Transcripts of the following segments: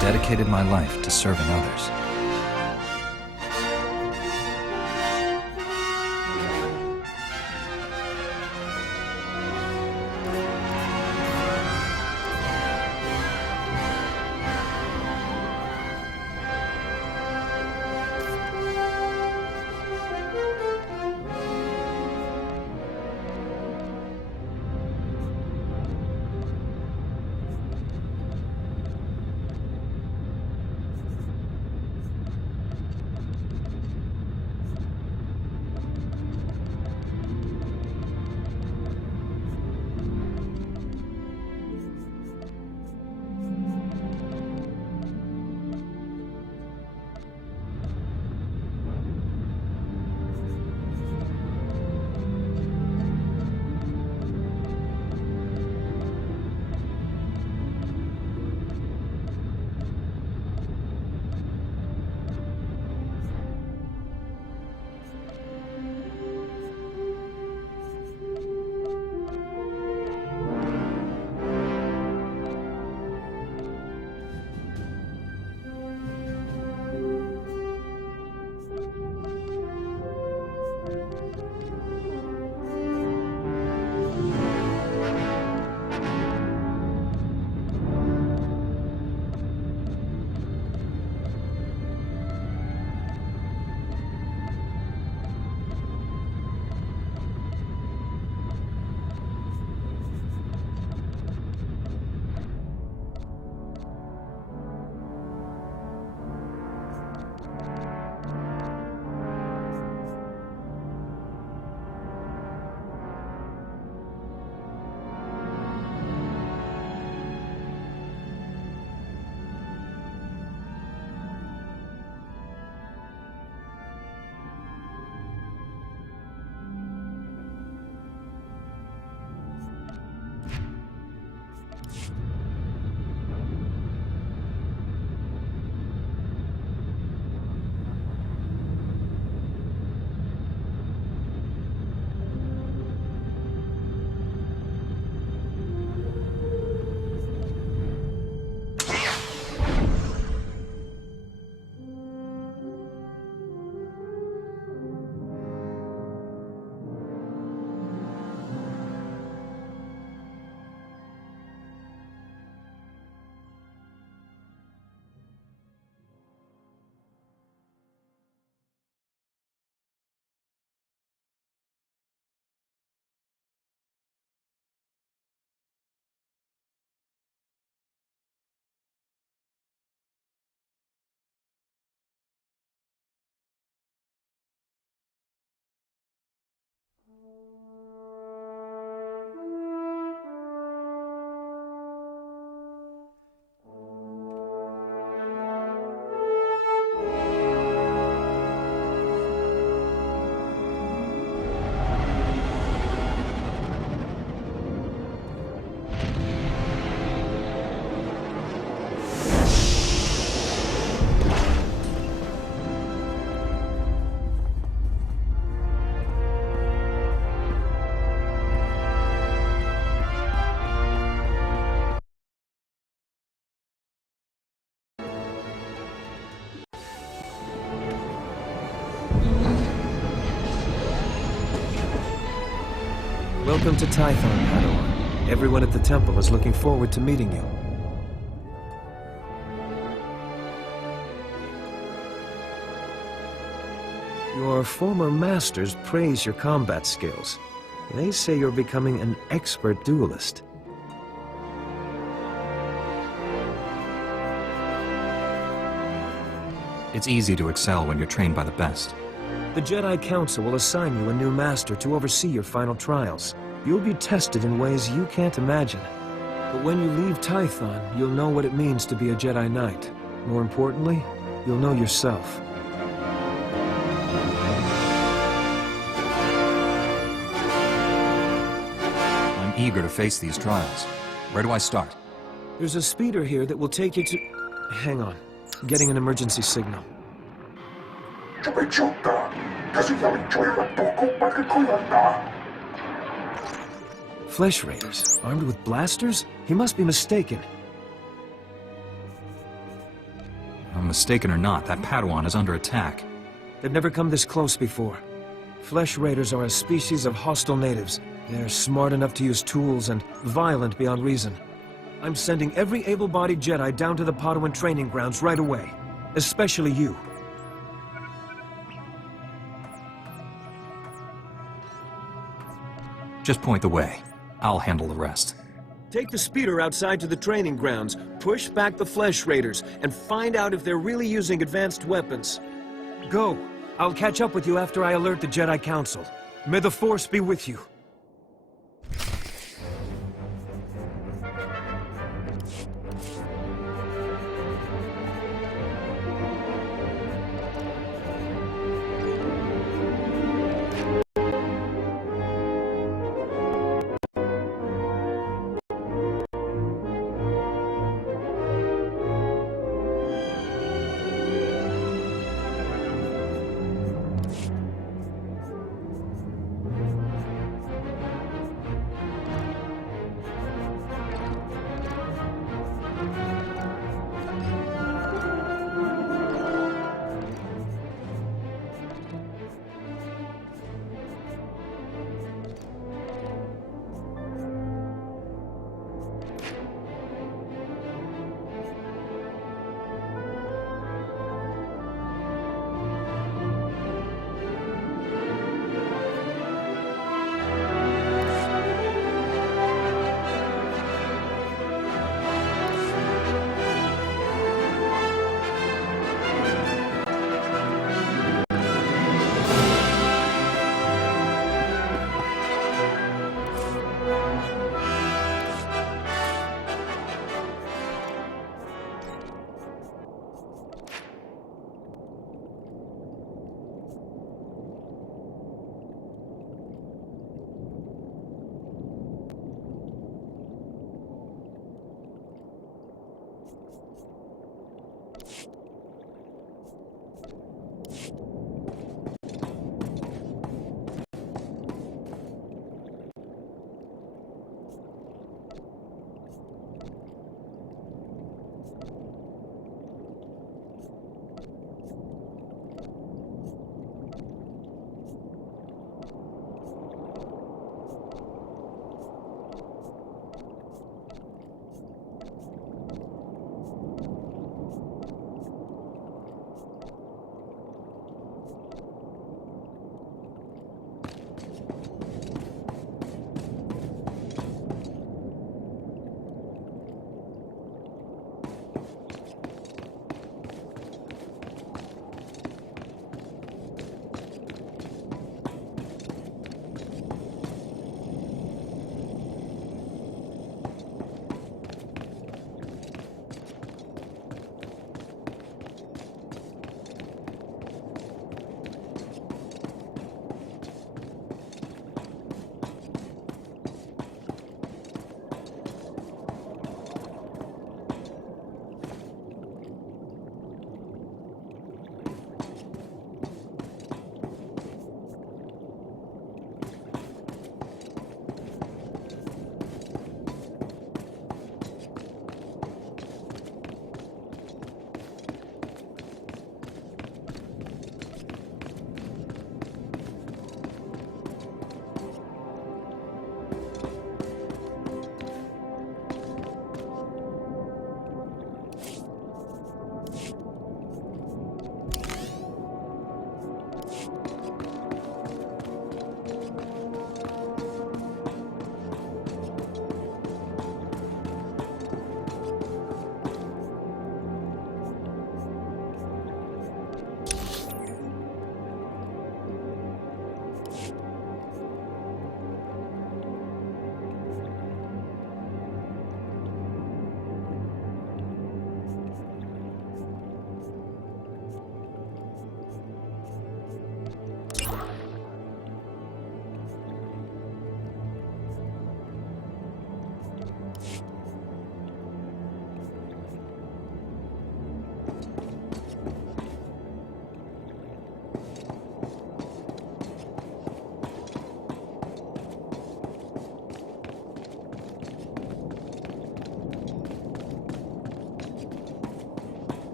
dedicated my life to serving others. Welcome to Tython, Padawan. Everyone at the temple is looking forward to meeting you. Your former masters praise your combat skills. They say you're becoming an expert duelist. It's easy to excel when you're trained by the best. The Jedi Council will assign you a new master to oversee your final trials. You'll be tested in ways you can't imagine. But when you leave Tython, you'll know what it means to be a Jedi Knight. More importantly, you'll know yourself. I'm eager to face these trials. Where do I start? There's a speeder here that will take you to... Hang on. Getting an emergency signal. Flesh Raiders, armed with blasters? He must be mistaken. mistaken or not, that Padawan is under attack. They've never come this close before. Flesh Raiders are a species of hostile natives. They're smart enough to use tools and violent beyond reason. I'm sending every able-bodied Jedi down to the Padawan training grounds right away. Especially you. Just point the way. I'll handle the rest. Take the speeder outside to the training grounds, push back the Flesh Raiders, and find out if they're really using advanced weapons. Go. I'll catch up with you after I alert the Jedi Council. May the Force be with you.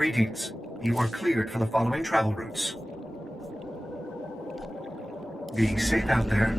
Greetings. You are cleared for the following travel routes. Be safe out there.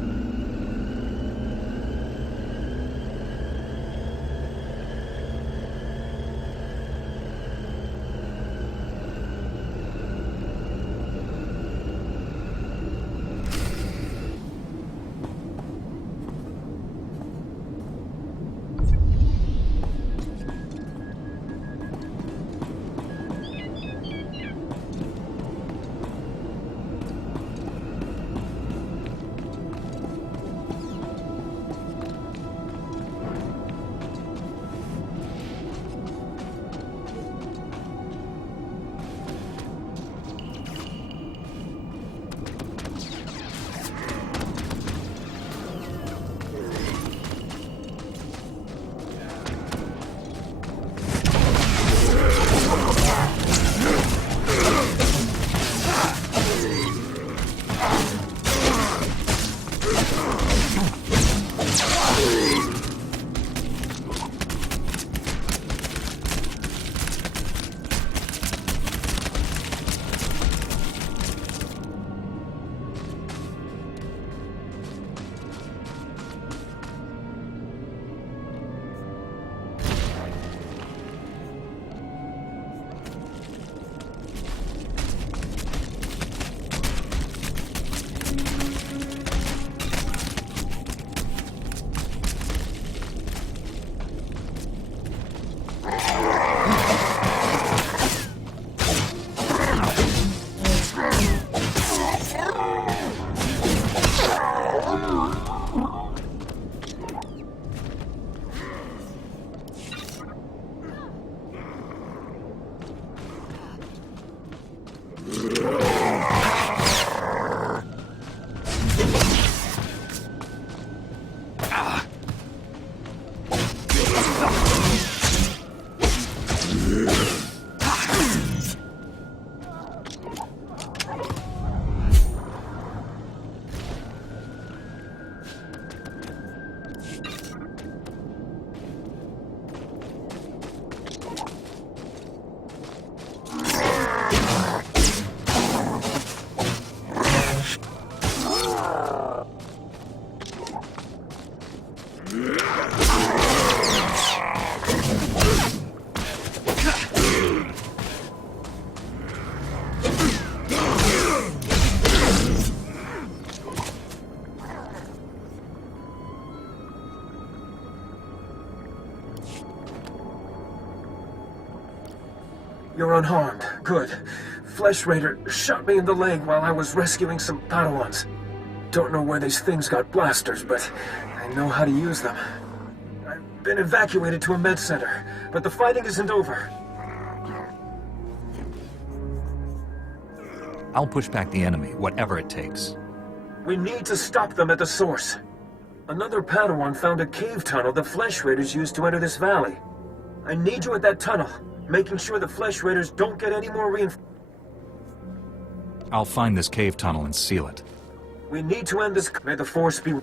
You're unharmed. Good. Flesh Raider shot me in the leg while I was rescuing some Padawans. Don't know where these things got blasters, but I know how to use them. I've been evacuated to a med center, but the fighting isn't over. I'll push back the enemy, whatever it takes. We need to stop them at the source. Another Padawan found a cave tunnel the Flesh Raiders used to enter this valley. I need you at that tunnel, making sure the Flesh Raiders don't get any more reinforcements. I'll find this cave tunnel and seal it. We need to end this. May the Force be.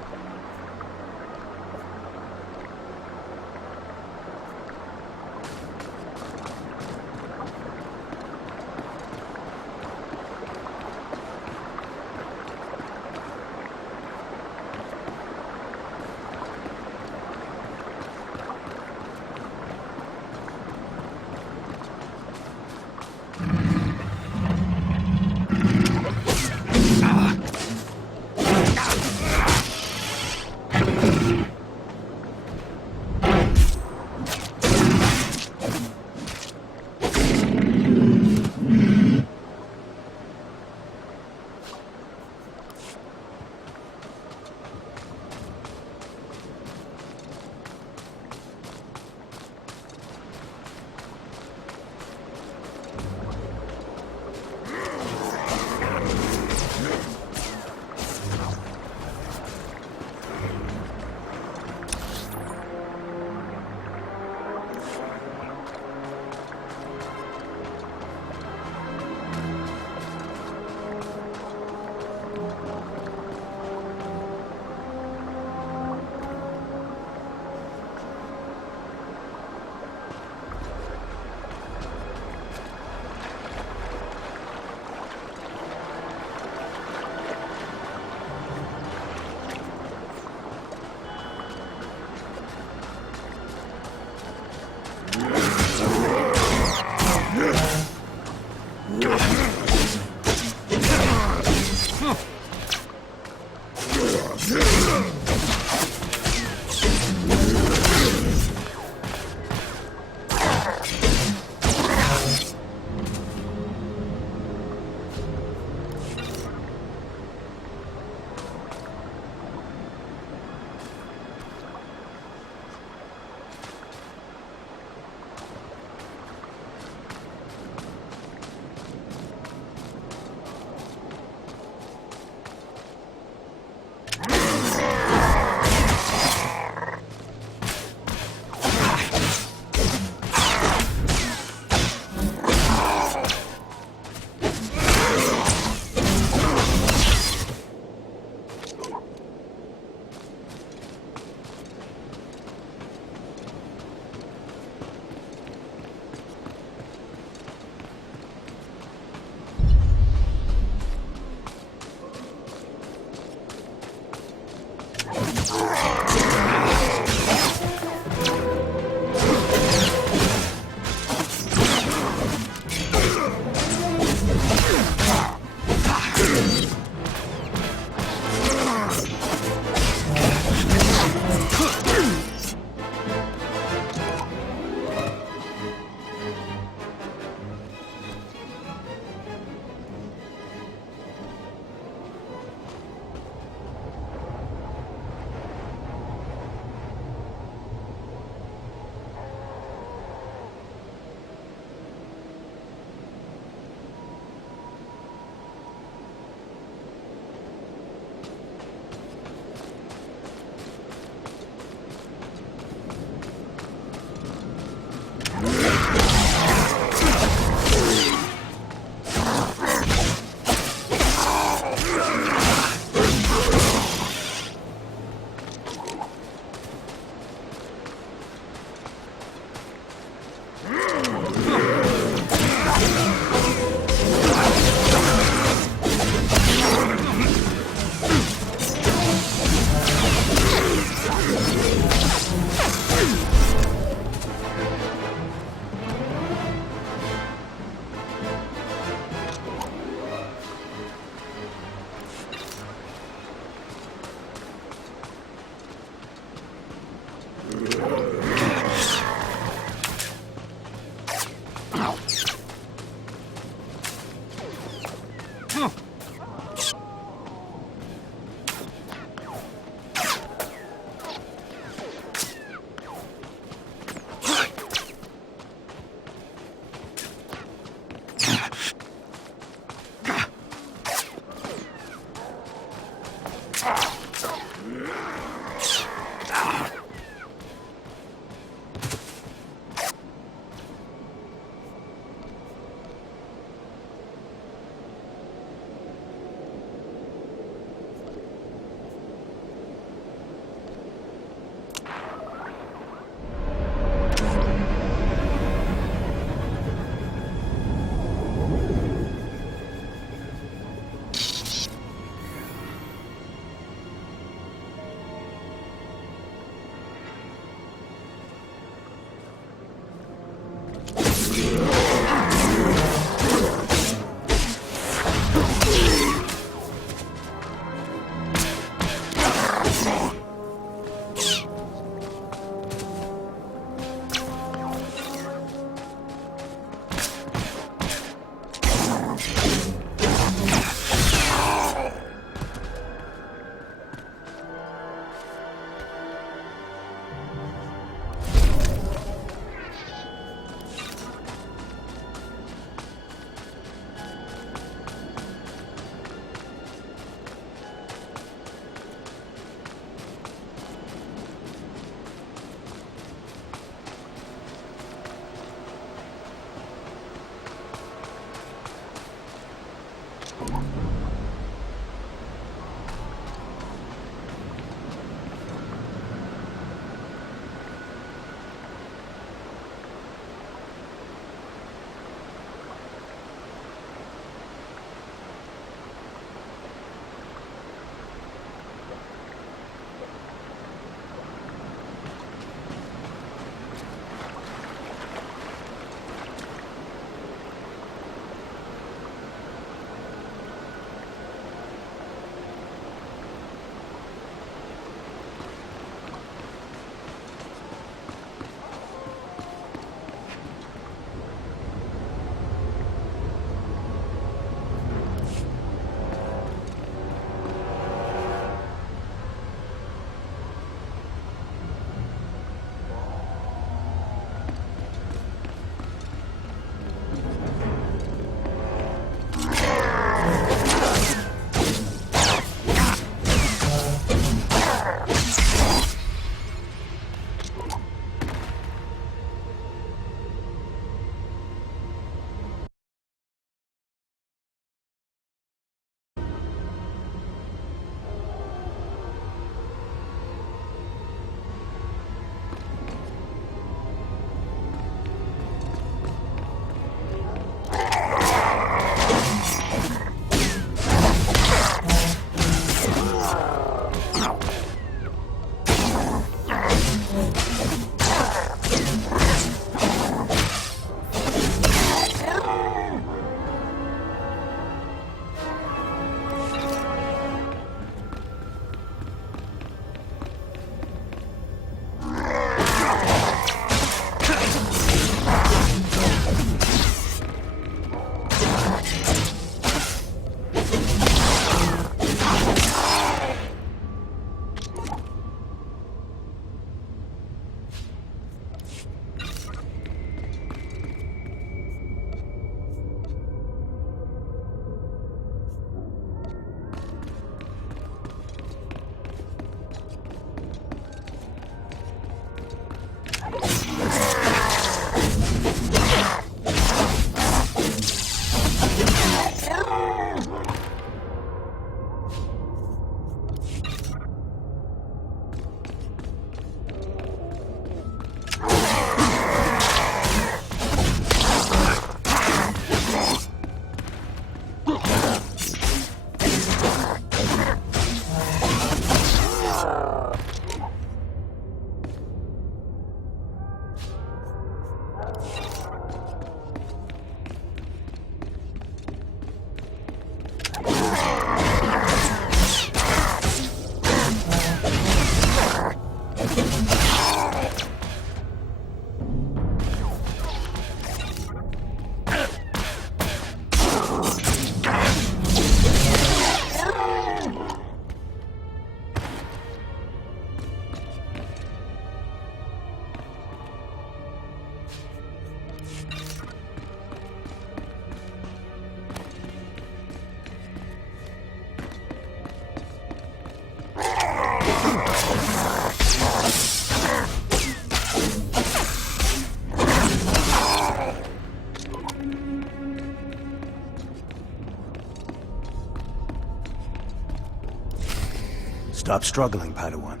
Stop struggling, Padawan.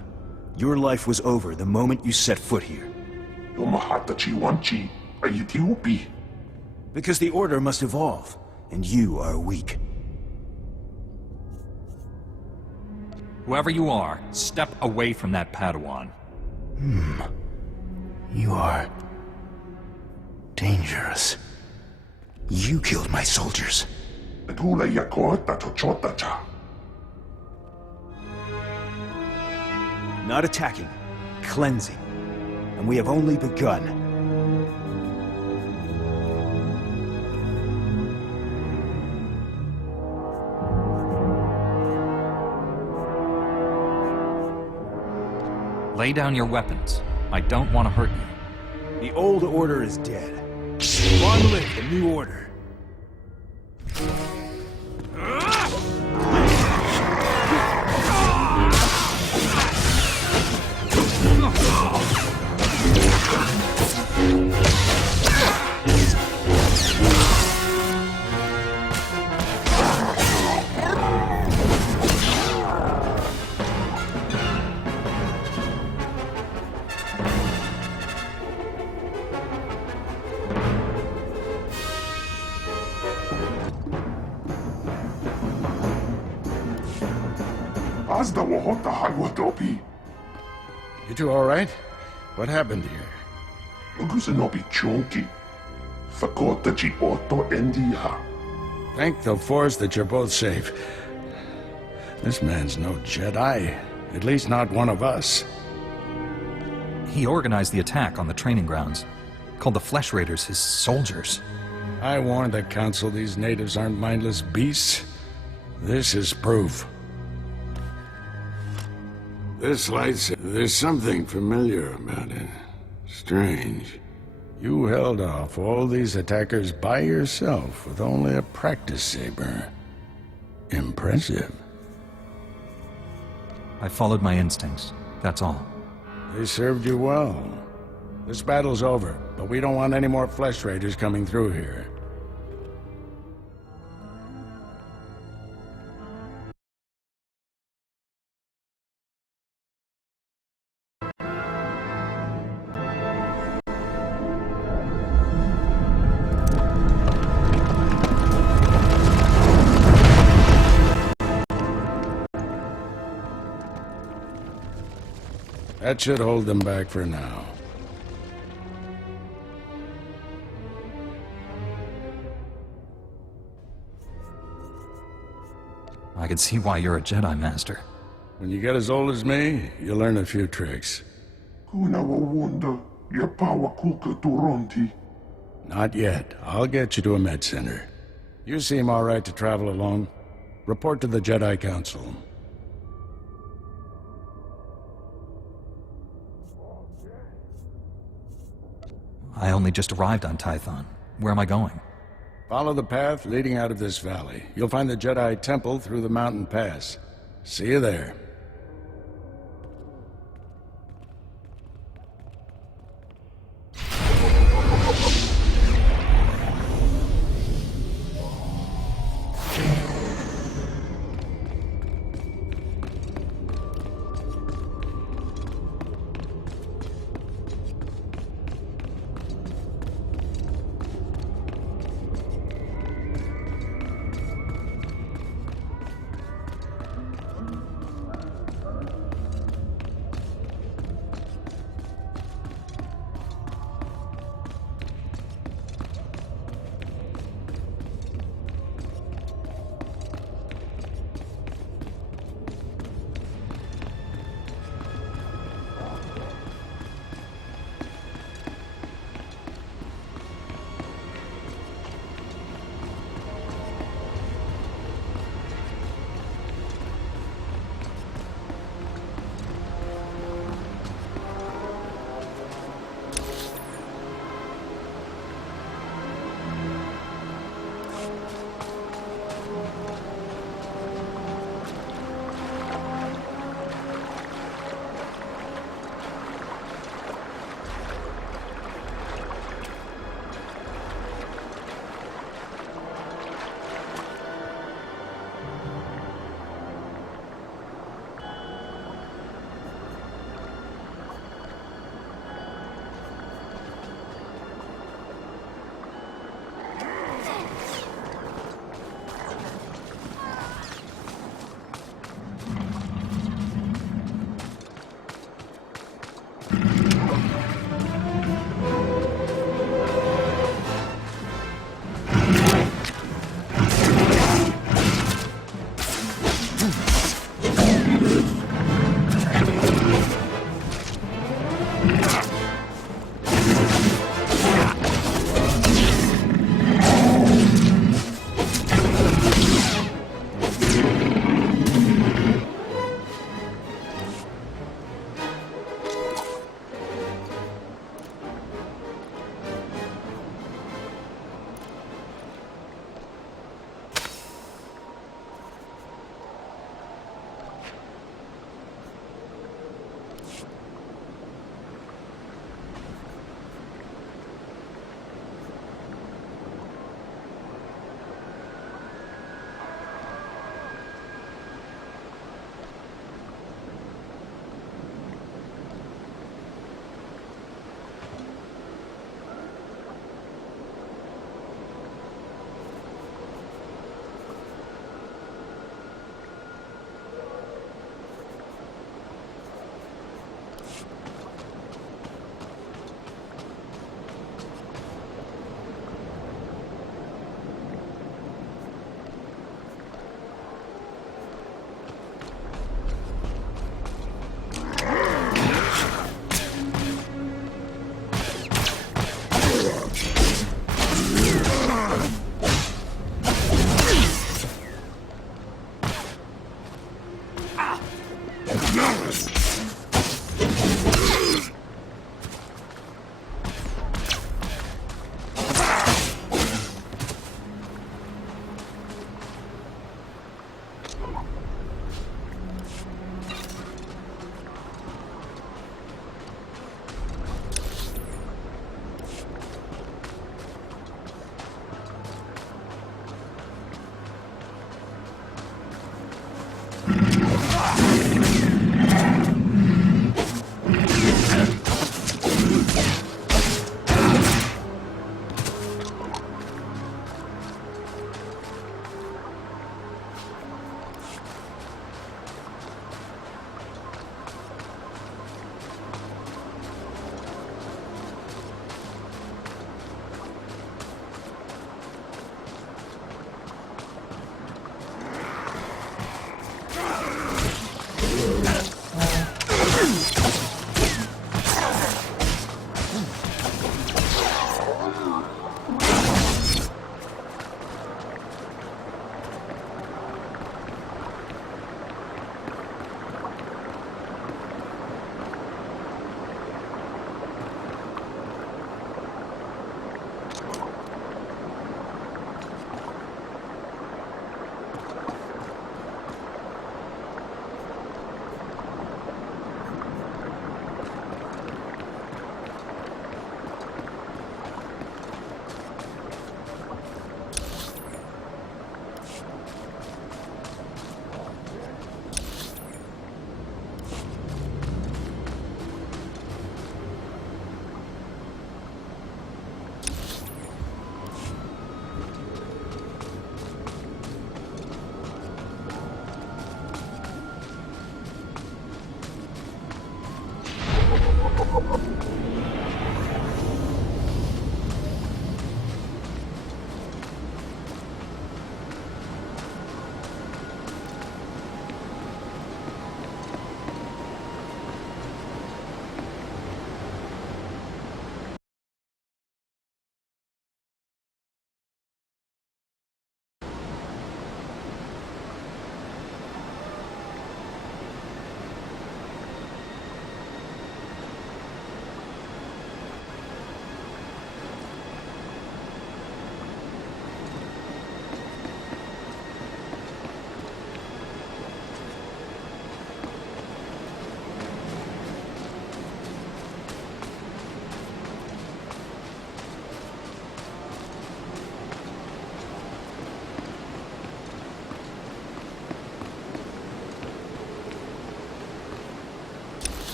Your life was over the moment you set foot here. Because the Order must evolve, and you are weak. Whoever you are, step away from that Padawan. You are... dangerous. You killed my soldiers. Not attacking, cleansing. And we have only begun. Lay down your weapons. I don't want to hurt you. The old order is dead. Long live the new order. You two all right? What happened here? Thank the Force that you're both safe. This man's no Jedi. At least not one of us. He organized the attack on the training grounds. Called the Flesh Raiders his soldiers. I warned the Council these natives aren't mindless beasts. This is proof. This lights... There's something familiar about it. Strange. You held off all these attackers by yourself with only a practice saber. Impressive. I followed my instincts. That's all. They served you well. This battle's over, but we don't want any more Flesh Raiders coming through here. That should hold them back for now. I can see why you're a Jedi Master. When you get as old as me, you'll learn a few tricks. Not yet. I'll get you to a med center. You seem all right to travel alone. Report to the Jedi Council. I only just arrived on Tython. Where am I going? Follow the path leading out of this valley. You'll find the Jedi Temple through the mountain pass. See you there.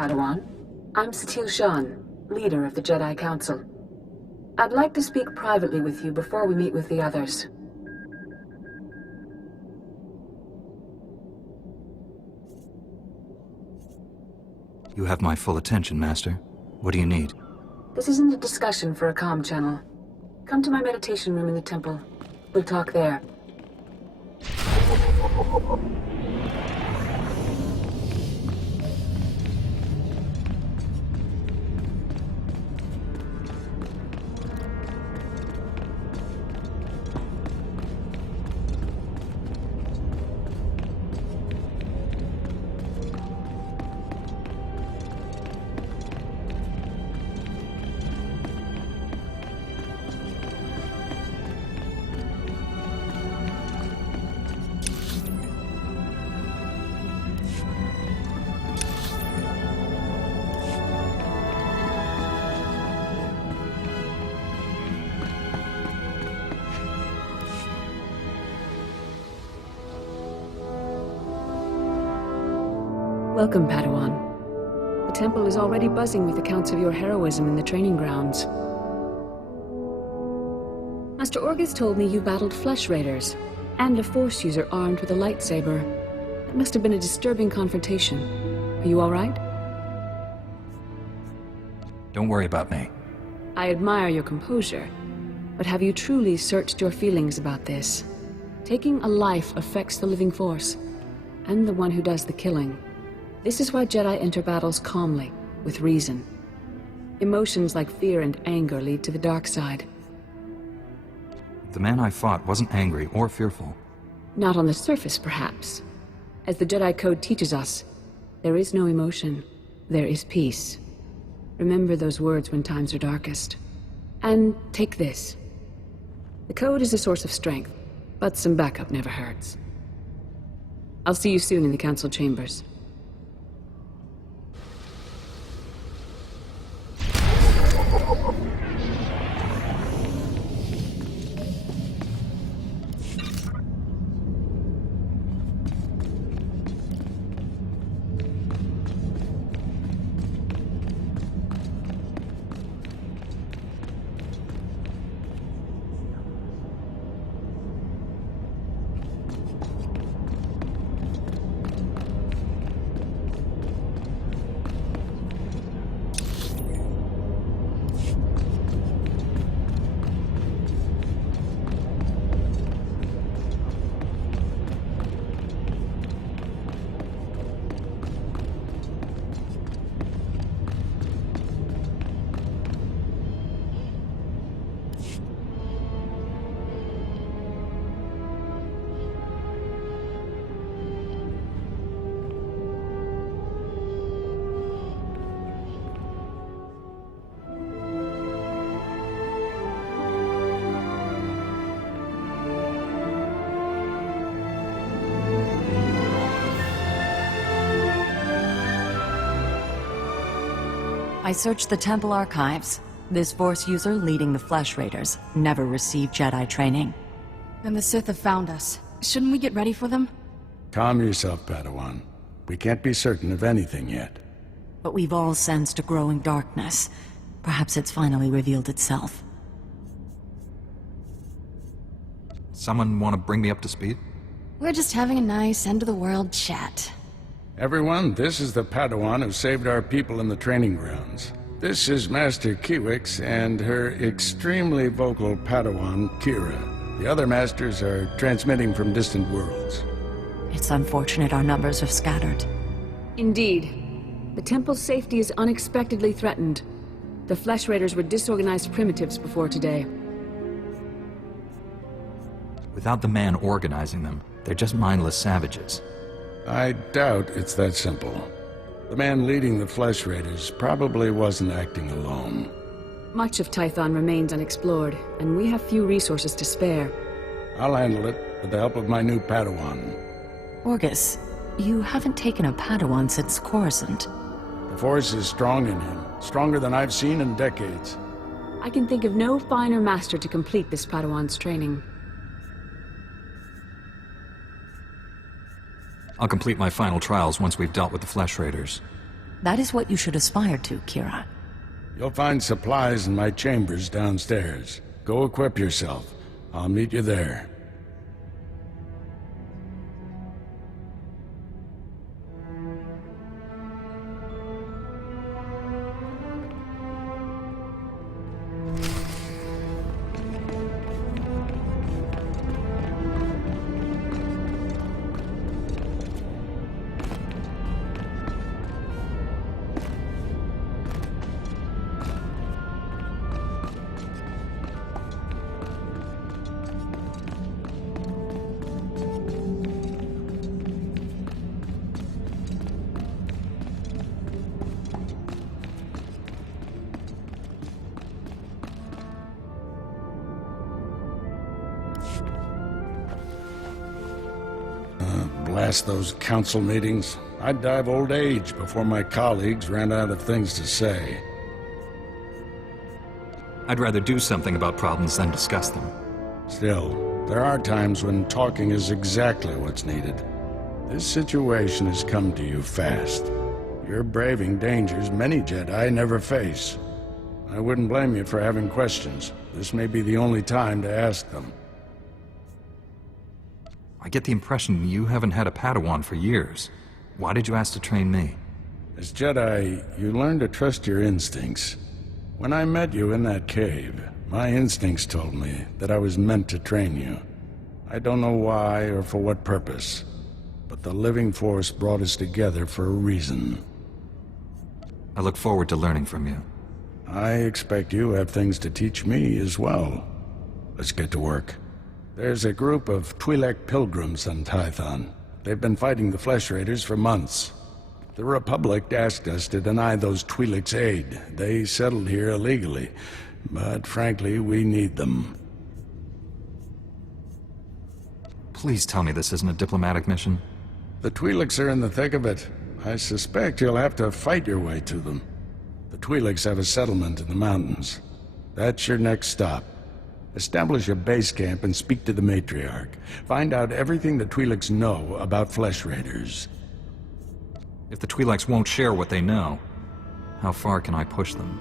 Padawan. I'm Satele Shan, leader of the Jedi Council. I'd like to speak privately with you before we meet with the others. You have my full attention, Master. What do you need? This isn't a discussion for a comm channel. Come to my meditation room in the temple. We'll talk there. Welcome, Padawan. The temple is already buzzing with accounts of your heroism in the training grounds. Master Orgus told me you battled Flesh Raiders, and a Force user armed with a lightsaber. It must have been a disturbing confrontation. Are you all right? Don't worry about me. I admire your composure, but have you truly searched your feelings about this? Taking a life affects the living Force, and the one who does the killing. This is why Jedi enter battles calmly, with reason. Emotions like fear and anger lead to the dark side. The man I fought wasn't angry or fearful. Not on the surface, perhaps. As the Jedi Code teaches us, there is no emotion, there is peace. Remember those words when times are darkest. And take this. The Code is a source of strength, but some backup never hurts. I'll see you soon in the Council chambers. I searched the temple archives. This Force user leading the Flesh Raiders never received Jedi training. Then the Sith have found us. Shouldn't we get ready for them? Calm yourself, Padawan. We can't be certain of anything yet. But we've all sensed a growing darkness. Perhaps it's finally revealed itself. Someone want to bring me up to speed? We're just having a nice end-of-the-world chat. Everyone, this is the Padawan who saved our people in the training grounds. This is Master Kiwix and her extremely vocal Padawan, Kira. The other masters are transmitting from distant worlds. It's unfortunate our numbers are scattered. Indeed. The temple's safety is unexpectedly threatened. The Flesh Raiders were disorganized primitives before today. Without the man organizing them, they're just mindless savages. I doubt it's that simple. The man leading the Flesh Raiders probably wasn't acting alone. Much of Tython remains unexplored, and we have few resources to spare. I'll handle it with the help of my new Padawan. Orgus, you haven't taken a Padawan since Coruscant. The Force is strong in him, stronger than I've seen in decades. I can think of no finer master to complete this Padawan's training. I'll complete my final trials once we've dealt with the Flesh Raiders. That is what you should aspire to, Kira. You'll find supplies in my chambers downstairs. Go equip yourself. I'll meet you there. Blast those council meetings. I'd die of old age before my colleagues ran out of things to say. I'd rather do something about problems than discuss them. Still, there are times when talking is exactly what's needed. This situation has come to you fast. You're braving dangers many Jedi never face. I wouldn't blame you for having questions. This may be the only time to ask them. I get the impression you haven't had a Padawan for years. Why did you ask to train me? As Jedi, you learn to trust your instincts. When I met you in that cave, my instincts told me that I was meant to train you. I don't know why or for what purpose, but the living force brought us together for a reason. I look forward to learning from you. I expect you have things to teach me as well. Let's get to work. There's a group of Twi'lek pilgrims on Tython. They've been fighting the Flesh Raiders for months. The Republic asked us to deny those Twi'leks aid. They settled here illegally, but frankly, we need them. Please tell me this isn't a diplomatic mission. The Twi'leks are in the thick of it. I suspect you'll have to fight your way to them. The Twi'leks have a settlement in the mountains. That's your next stop. Establish a base camp and speak to the Matriarch. Find out everything the Twi'leks know about Flesh Raiders. If the Twi'leks won't share what they know, how far can I push them?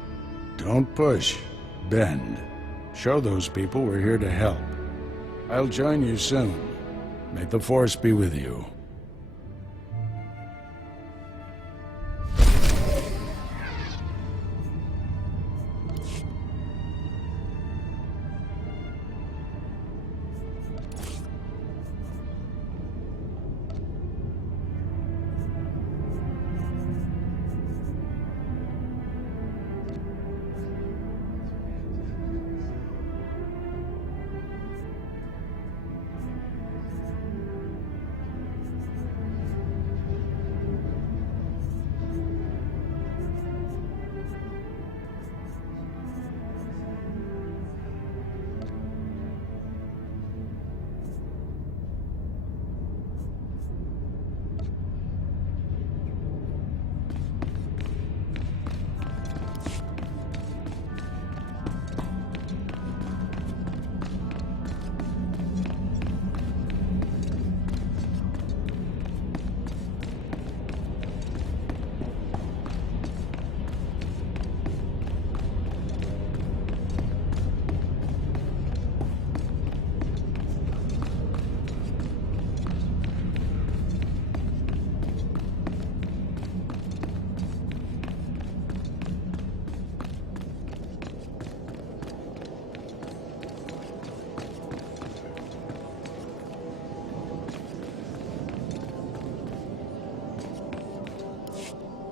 Don't push. Bend. Show those people we're here to help. I'll join you soon. May the Force be with you.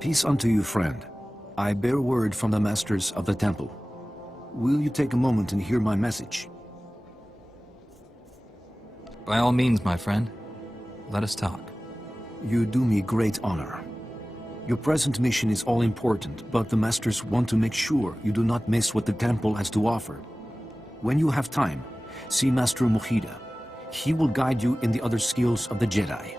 Peace unto you, friend. I bear word from the Masters of the Temple. Will you take a moment and hear my message? By all means, my friend. Let us talk. You do me great honor. Your present mission is all important, but the Masters want to make sure you do not miss what the Temple has to offer. When you have time, see Master Mojida. He will guide you in the other skills of the Jedi.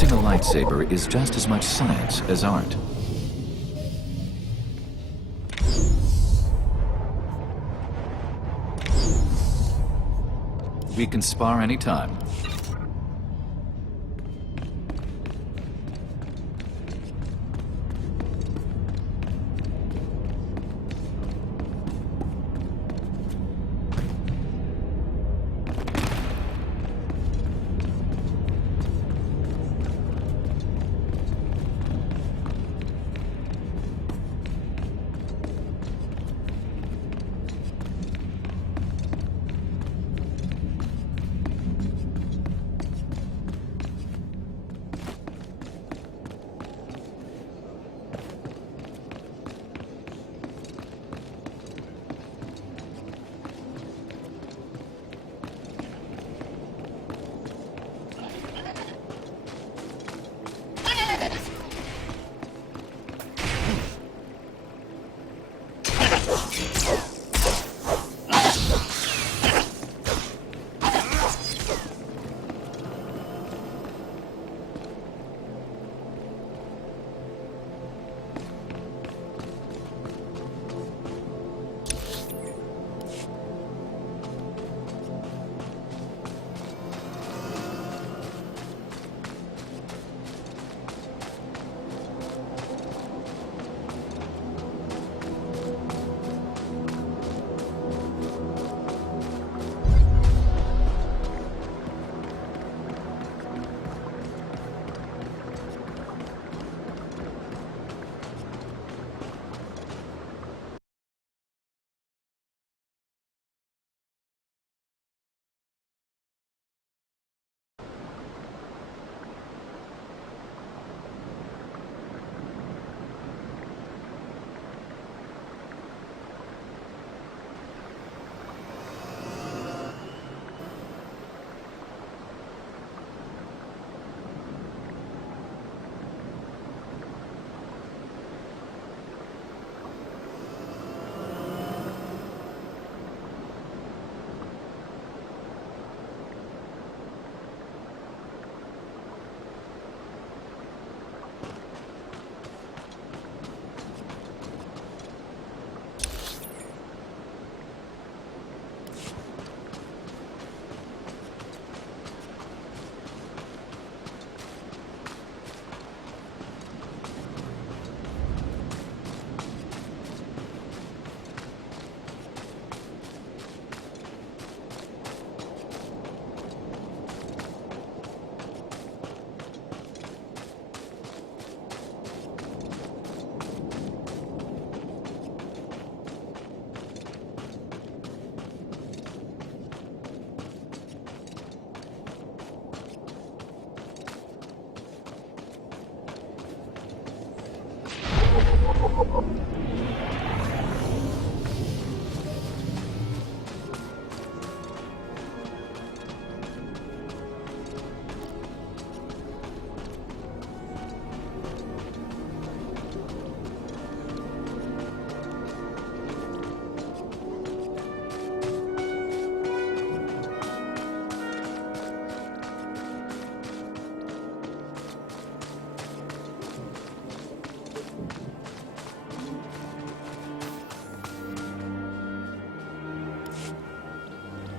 Using a lightsaber is just as much science as art. We can spar anytime.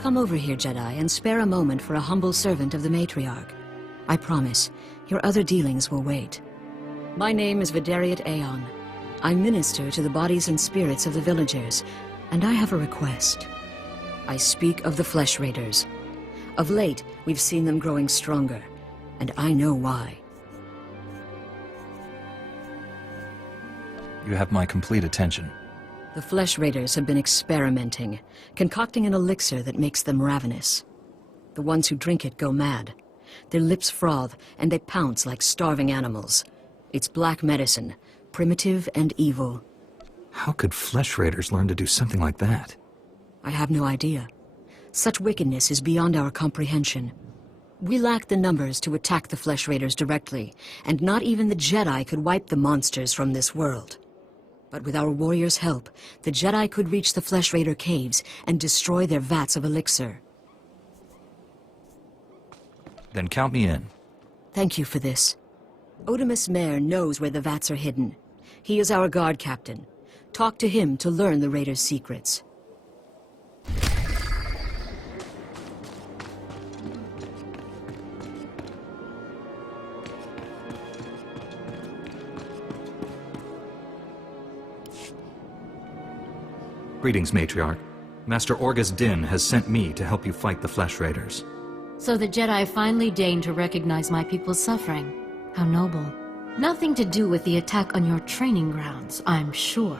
Come over here, Jedi, and spare a moment for a humble servant of the Matriarch. I promise, your other dealings will wait. My name is Vidariat Aeon. I minister to the bodies and spirits of the villagers, and I have a request. I speak of the Flesh Raiders. Of late, we've seen them growing stronger, and I know why. You have my complete attention. The Flesh Raiders have been experimenting, concocting an elixir that makes them ravenous. The ones who drink it go mad. Their lips froth, and they pounce like starving animals. It's black medicine, primitive and evil. How could Flesh Raiders learn to do something like that? I have no idea. Such wickedness is beyond our comprehension. We lack the numbers to attack the Flesh Raiders directly, and not even the Jedi could wipe the monsters from this world. But with our warriors' help, the Jedi could reach the Flesh Raider caves and destroy their vats of elixir. Then count me in. Thank you for this. Otimus Mare knows where the vats are hidden. He is our guard captain. Talk to him to learn the Raiders' secrets. Greetings, Matriarch. Master Orgus Din has sent me to help you fight the Flesh Raiders. So the Jedi finally deigned to recognize my people's suffering. How noble. Nothing to do with the attack on your training grounds, I'm sure.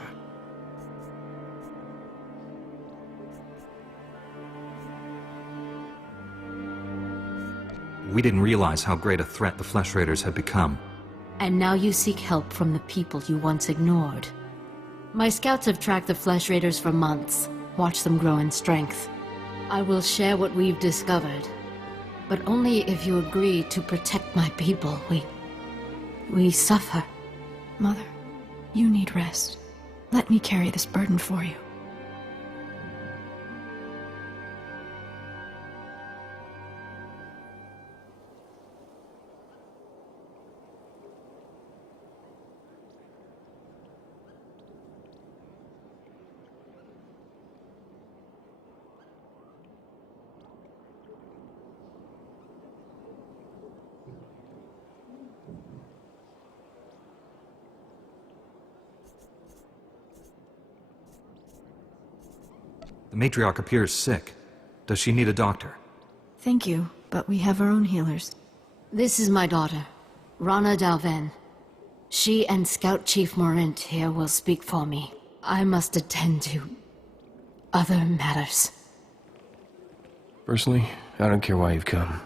We didn't realize how great a threat the Flesh Raiders had become. And now you seek help from the people you once ignored. My scouts have tracked the Flesh Raiders for months, watched them grow in strength. I will share what we've discovered, but only if you agree to protect my people. We suffer. Mother, you need rest. Let me carry this burden for you. The Matriarch appears sick. Does she need a doctor? Thank you, but we have our own healers. This is my daughter, Rana Dalven. She and Scout Chief Morint here will speak for me. I must attend to other matters. Personally, I don't care why you've come.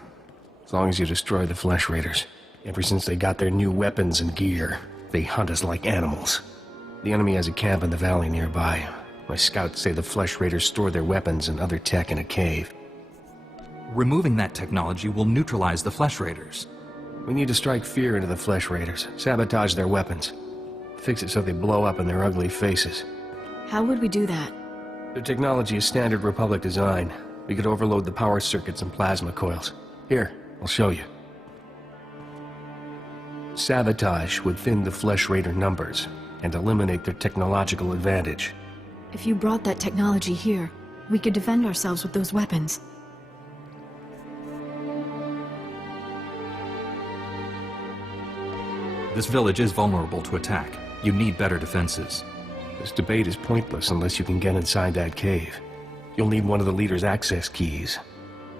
As long as you destroy the Flesh Raiders. Ever since they got their new weapons and gear, they hunt us like animals. The enemy has a camp in the valley nearby. My scouts say the Flesh Raiders store their weapons and other tech in a cave. Removing that technology will neutralize the Flesh Raiders. We need to strike fear into the Flesh Raiders, sabotage their weapons. Fix it so they blow up in their ugly faces. How would we do that? Their technology is standard Republic design. We could overload the power circuits and plasma coils. Here, I'll show you. Sabotage would thin the Flesh Raider numbers and eliminate their technological advantage. If you brought that technology here, we could defend ourselves with those weapons. This village is vulnerable to attack. You need better defenses. This debate is pointless unless you can get inside that cave. You'll need one of the leader's access keys.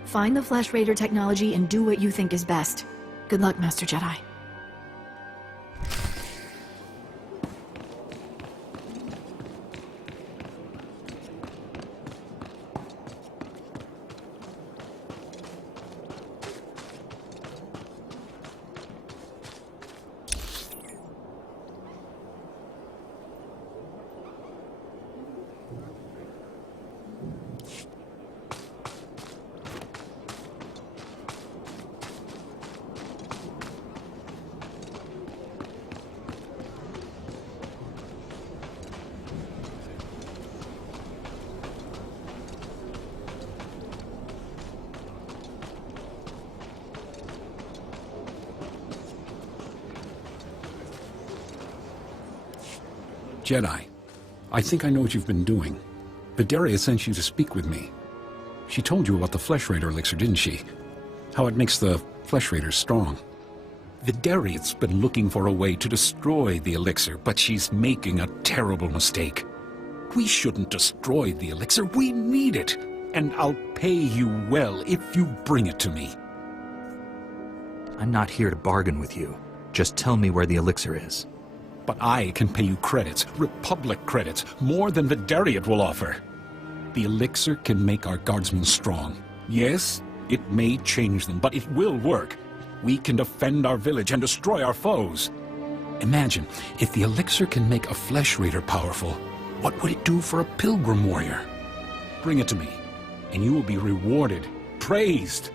Find the Flesh Raider technology and do what you think is best. Good luck, Master Jedi. Jedi, I think I know what you've been doing. Vidaria sent you to speak with me. She told you about the Flesh Raider elixir, didn't she? How it makes the Flesh Raiders strong. Vidaria's been looking for a way to destroy the elixir, but she's making a terrible mistake. We shouldn't destroy the elixir, we need it! And I'll pay you well if you bring it to me. I'm not here to bargain with you. Just tell me where the elixir is. But I can pay you credits, Republic credits, more than Vidariat will offer. The elixir can make our guardsmen strong. Yes, it may change them, but it will work. We can defend our village and destroy our foes. Imagine, if the elixir can make a Flesh Raider powerful, what would it do for a Pilgrim warrior? Bring it to me, and you will be rewarded, praised.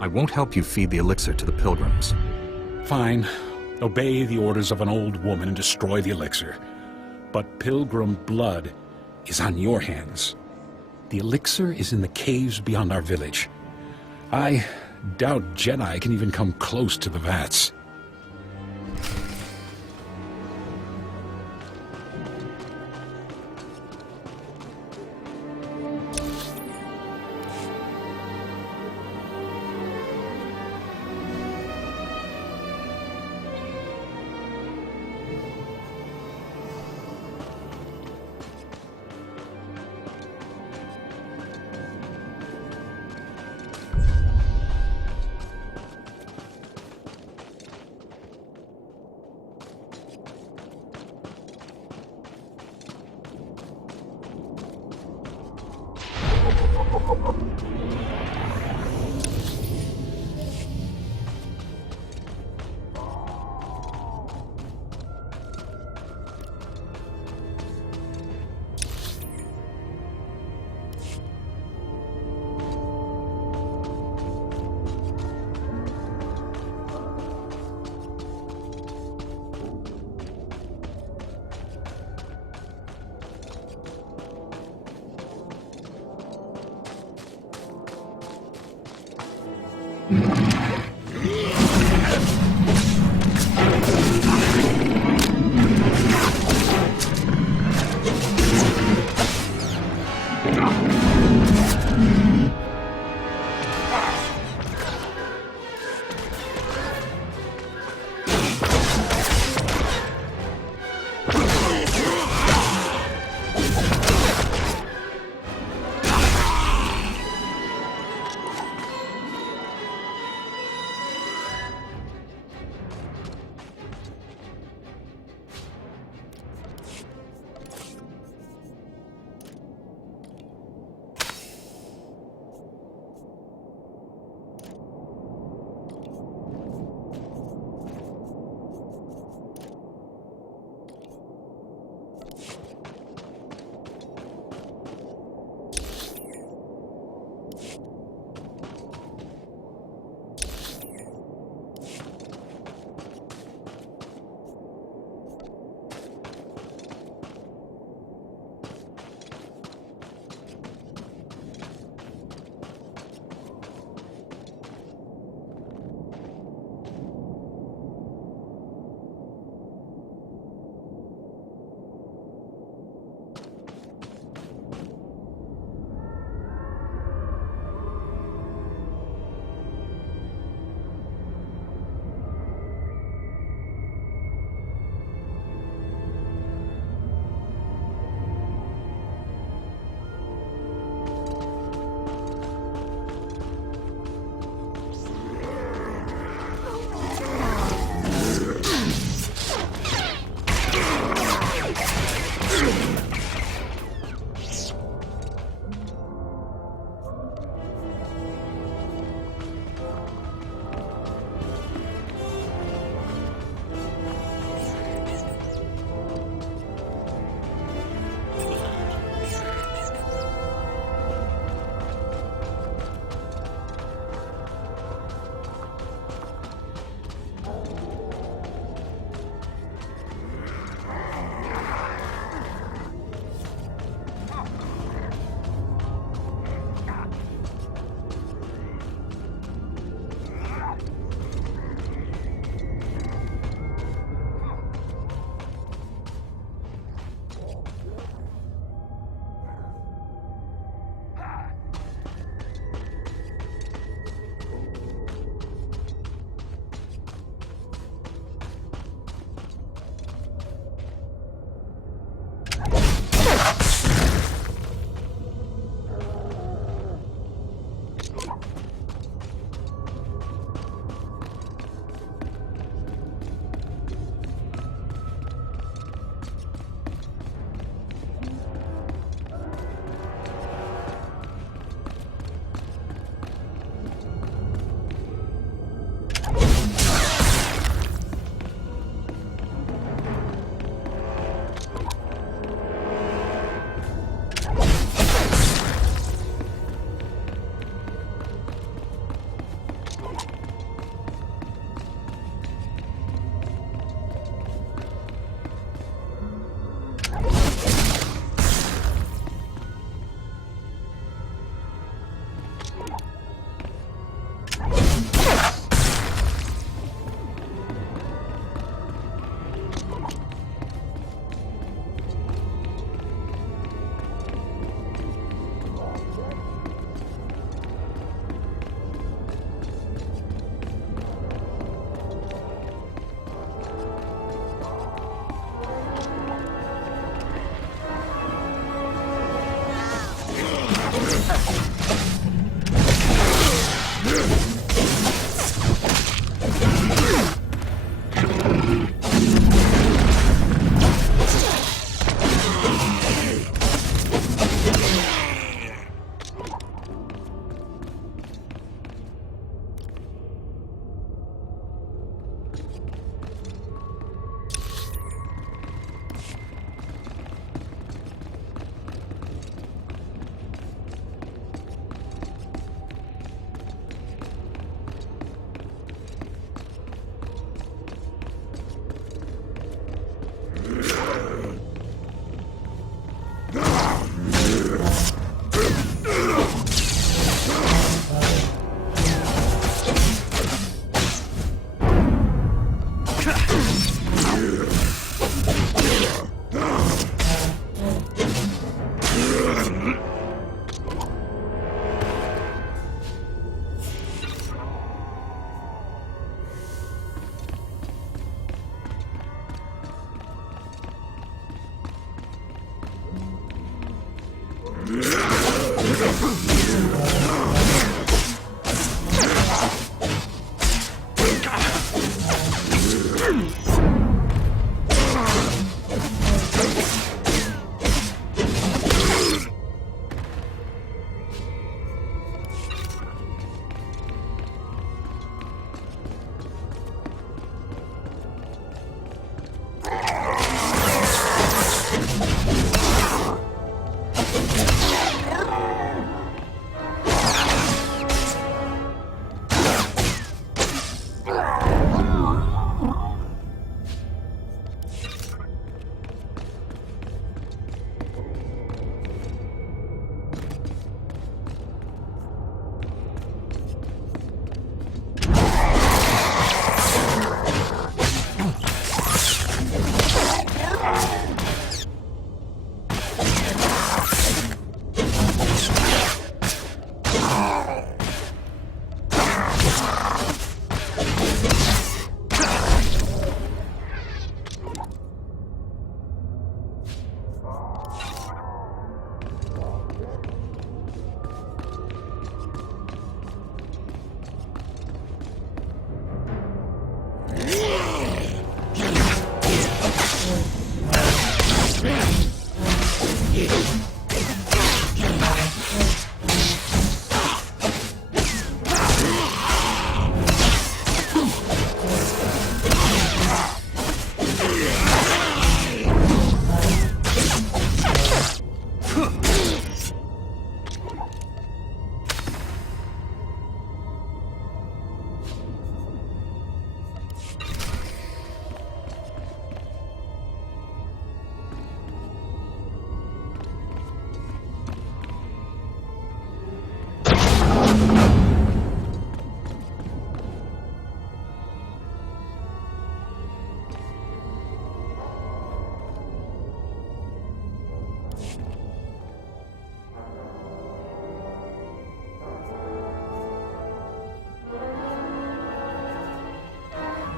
I won't help you feed the elixir to the pilgrims. Fine. Obey the orders of an old woman and destroy the elixir. But pilgrim blood is on your hands. The elixir is in the caves beyond our village. I doubt Jedi can even come close to the vats.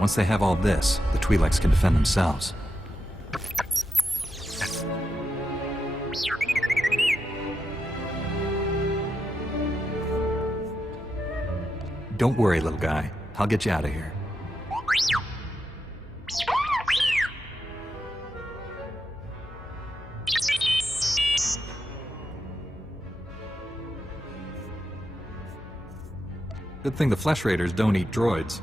Once they have all this, the Twi'leks can defend themselves. Don't worry, little guy. I'll get you out of here. Good thing the Flesh Raiders don't eat droids.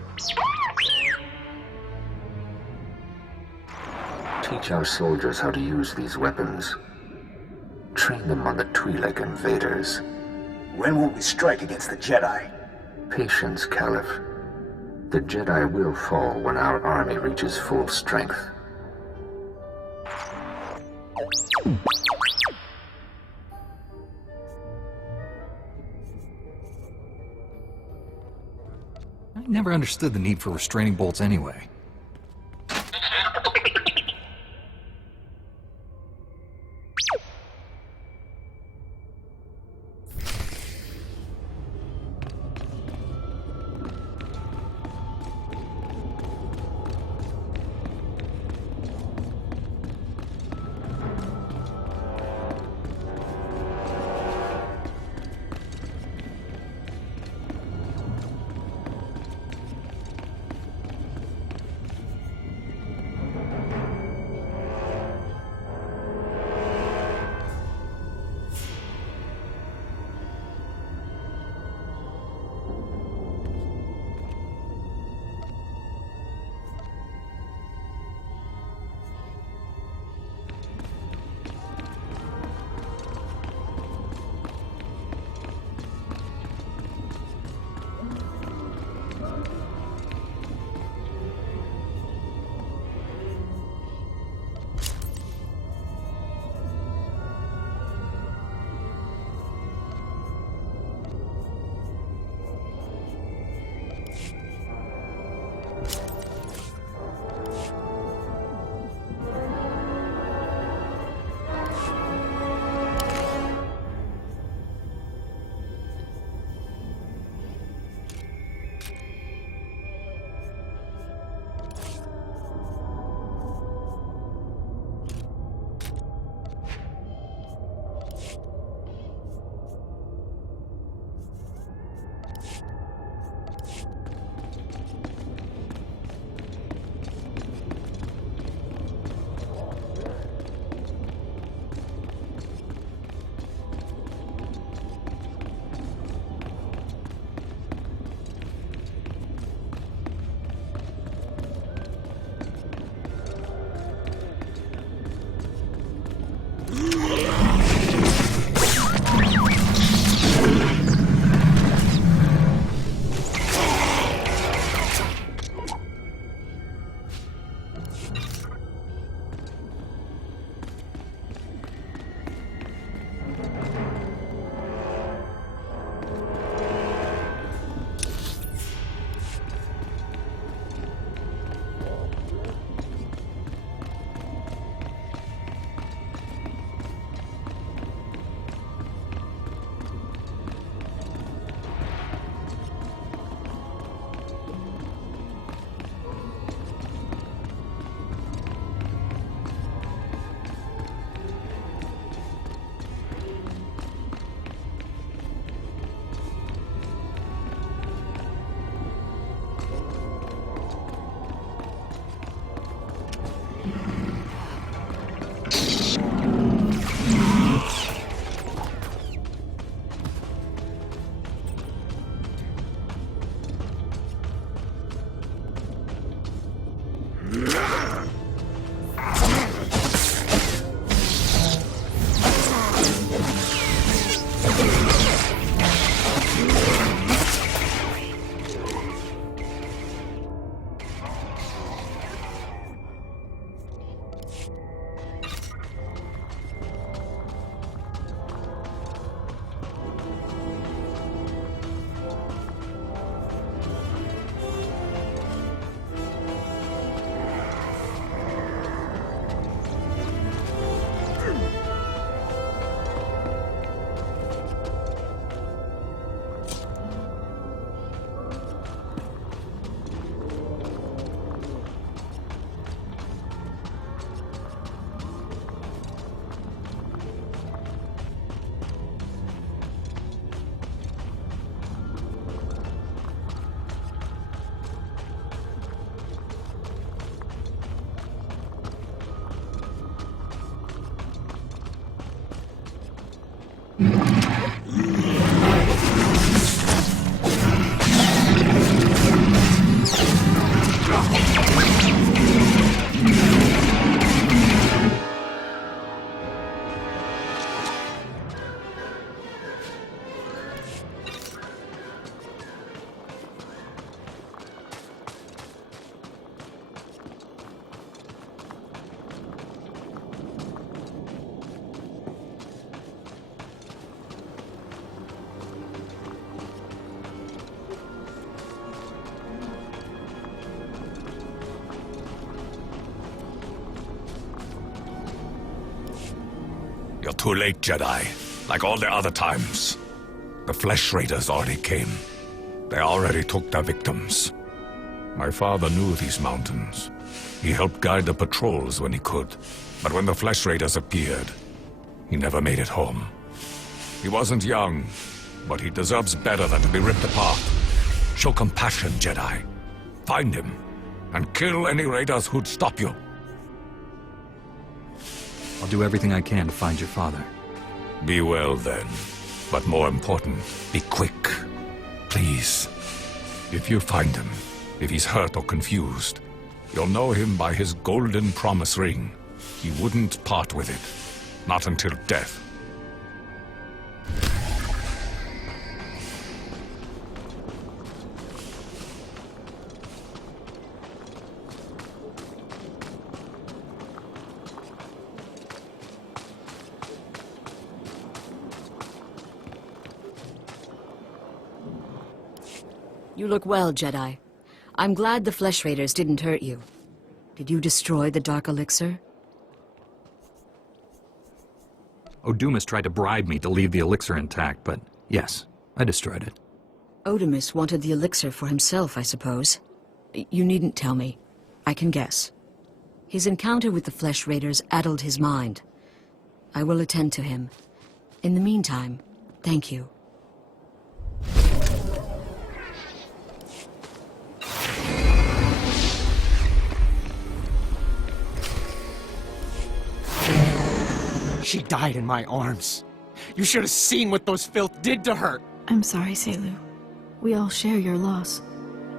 Teach our soldiers how to use these weapons. Train them on the Twi'lek invaders. When will we strike against the Jedi? Patience, Caliph. The Jedi will fall when our army reaches full strength. I never understood the need for restraining bolts anyway. You're too late, Jedi. Like all the other times. The Flesh Raiders already came. They already took their victims. My father knew these mountains. He helped guide the patrols when he could. But when the Flesh Raiders appeared, he never made it home. He wasn't young, but he deserves better than to be ripped apart. Show compassion, Jedi. Find him, and kill any raiders who'd stop you. I'll do everything I can to find your father. Be well, then. But more important, be quick. Please. If you find him, if he's hurt or confused, you'll know him by his golden promise ring. He wouldn't part with it. Not until death. You look well, Jedi. I'm glad the Flesh Raiders didn't hurt you. Did you destroy the Dark Elixir? Odumas tried to bribe me to leave the elixir intact, but yes, I destroyed it. Odumas wanted the elixir for himself, I suppose. You needn't tell me. I can guess. His encounter with the Flesh Raiders addled his mind. I will attend to him. In the meantime, thank you. She died in my arms. You should have seen what those filth did to her. I'm sorry, Selu. We all share your loss.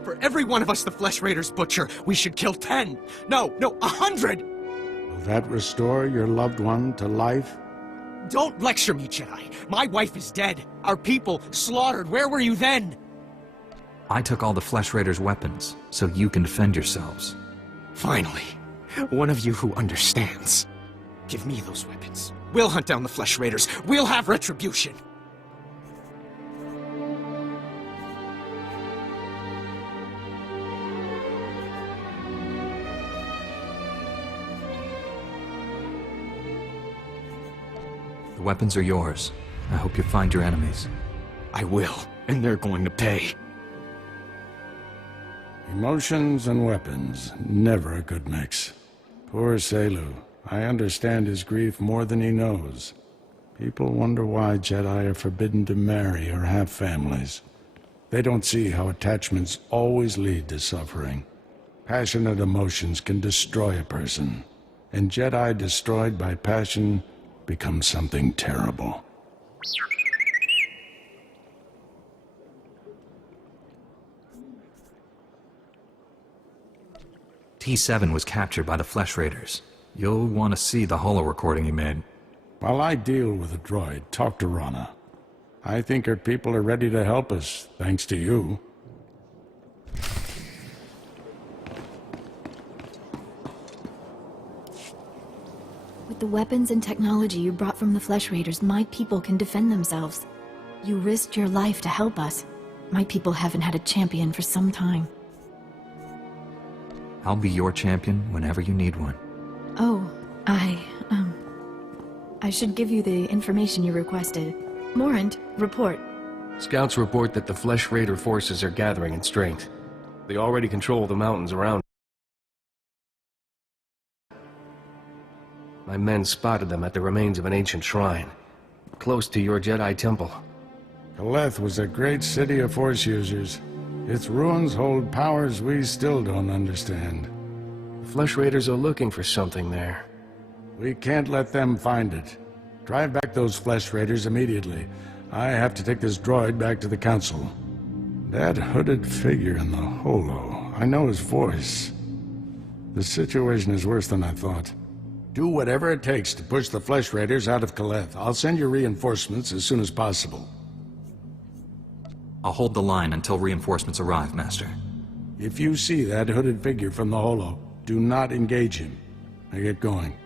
For every one of us the Flesh Raiders butcher, we should kill 10. No, 100! Will that restore your loved one to life? Don't lecture me, Jedi. My wife is dead. Our people slaughtered. Where were you then? I took all the Flesh Raiders' weapons, so you can defend yourselves. Finally, one of you who understands. Give me those weapons. We'll hunt down the Flesh Raiders. We'll have retribution. The weapons are yours. I hope you find your enemies. I will, and they're going to pay. Emotions and weapons, never a good mix. Poor Selu. I understand his grief more than he knows. People wonder why Jedi are forbidden to marry or have families. They don't see how attachments always lead to suffering. Passionate emotions can destroy a person, and Jedi destroyed by passion become something terrible. T7 was captured by the Flesh Raiders. You'll want to see the holo recording he made. While I deal with the droid, talk to Rana. I think her people are ready to help us, thanks to you. With the weapons and technology you brought from the Flesh Raiders, my people can defend themselves. You risked your life to help us. My people haven't had a champion for some time. I'll be your champion whenever you need one. Oh, I should give you the information you requested. Morant, report. Scouts report that the Flesh Raider forces are gathering in strength. They already control the mountains around. My men spotted them at the remains of an ancient shrine, close to your Jedi temple. Kaleth was a great city of Force users. Its ruins hold powers we still don't understand. The Flesh Raiders are looking for something there. We can't let them find it. Drive back those Flesh Raiders immediately. I have to take this droid back to the Council. That hooded figure in the holo, I know his voice. The situation is worse than I thought. Do whatever it takes to push the Flesh Raiders out of Kaleth. I'll send you reinforcements as soon as possible. I'll hold the line until reinforcements arrive, Master. If you see that hooded figure from the holo, do not engage him. Now get going.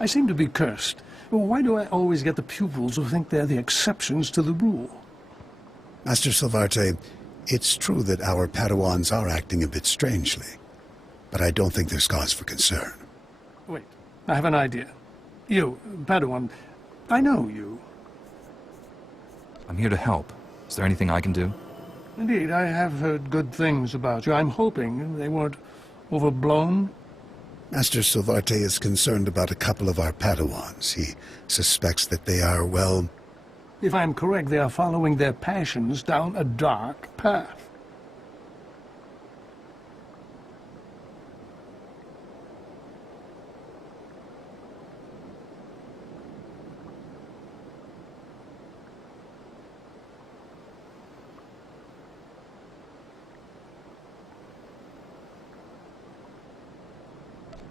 I seem to be cursed. Why do I always get the pupils who think they're the exceptions to the rule? Master Silvarte, it's true that our Padawans are acting a bit strangely, but I don't think there's cause for concern. Wait, I have an idea. You, Padawan, I know you. I'm here to help. Is there anything I can do? Indeed, I have heard good things about you. I'm hoping they weren't overblown. Master Silvarte is concerned about a couple of our Padawans. He suspects that they are, well... If I'm correct, they are following their passions down a dark path.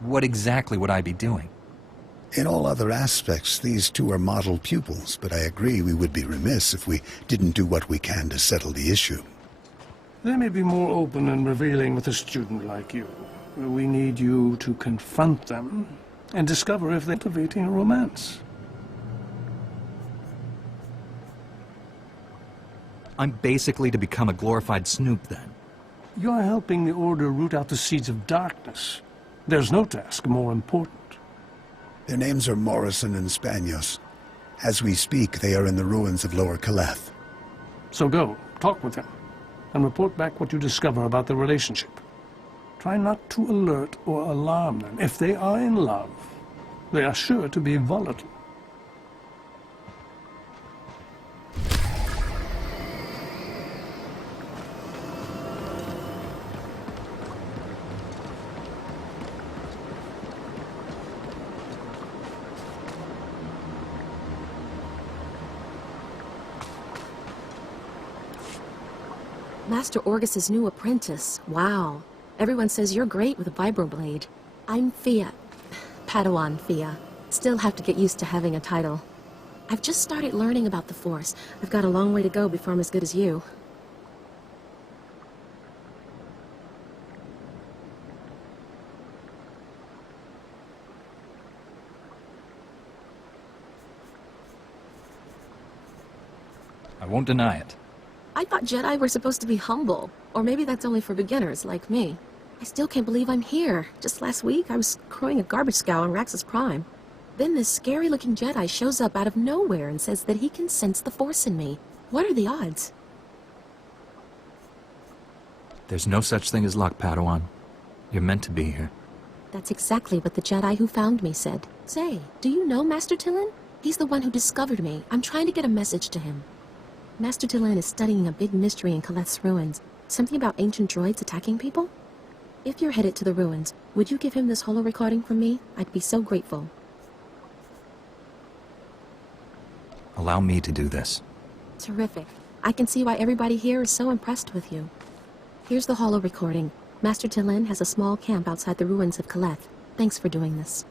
What exactly would I be doing? In all other aspects, these two are model pupils, but I agree we would be remiss if we didn't do what we can to settle the issue. They may be more open and revealing with a student like you. We need you to confront them and discover if they're cultivating a romance. I'm basically to become a glorified snoop, then. You're helping the Order root out the seeds of darkness. There's no task more important. Their names are Morrison and Spanios. As we speak, they are in the ruins of Lower Caleth. So go, talk with them, and report back what you discover about the relationship. Try not to alert or alarm them. If they are in love, they are sure to be volatile. Master Orgus's new apprentice. Wow. Everyone says you're great with a vibroblade. I'm Fia. Padawan Fia. Still have to get used to having a title. I've just started learning about the Force. I've got a long way to go before I'm as good as you. I won't deny it. I thought Jedi were supposed to be humble. Or maybe that's only for beginners like me. I still can't believe I'm here. Just last week, I was crowing a garbage scow on Raxus Prime. Then this scary-looking Jedi shows up out of nowhere and says that he can sense the Force in me. What are the odds? There's no such thing as luck, Padawan. You're meant to be here. That's exactly what the Jedi who found me said. Say, do you know Master Tillin? He's the one who discovered me. I'm trying to get a message to him. Master Tillin is studying a big mystery in Caleth's ruins. Something about ancient droids attacking people? If you're headed to the ruins, would you give him this holo recording from me? I'd be so grateful. Allow me to do this. Terrific. I can see why everybody here is so impressed with you. Here's the holo recording. Master Tillin has a small camp outside the ruins of Kaleth. Thanks for doing this.